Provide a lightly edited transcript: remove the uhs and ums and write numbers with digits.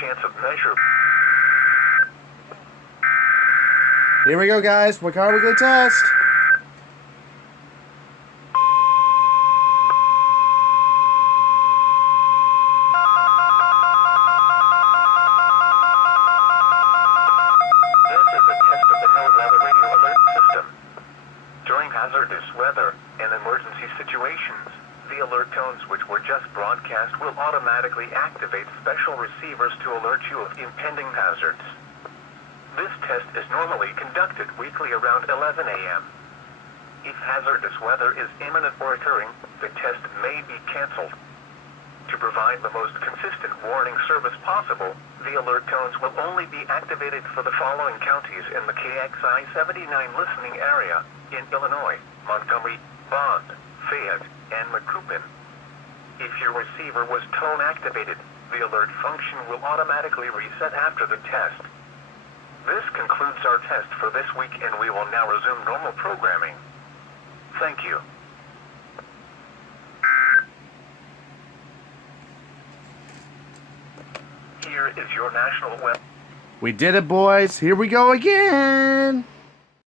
chance of measure. Here we go, guys. Car weekly test. This is a test of the NOAA radio alert system. During hazardous weather and emergency situations, the alert tones which were just broadcast will automatically activate special receivers to alert you of impending hazards. This test is normally conducted weekly around 11 a.m. If hazardous weather is imminent or occurring, the test may be canceled. To provide the most consistent warning service possible, the alert tones will only be activated for the following counties in the KXI79 listening area in Illinois: Montgomery, Bond, Fayette, and Macoupin. If your receiver was tone activated, the alert function will automatically reset after the test. This concludes our test for this week, and we will now resume normal programming. Thank you. Here is your national web. We did it, boys. Here we go again.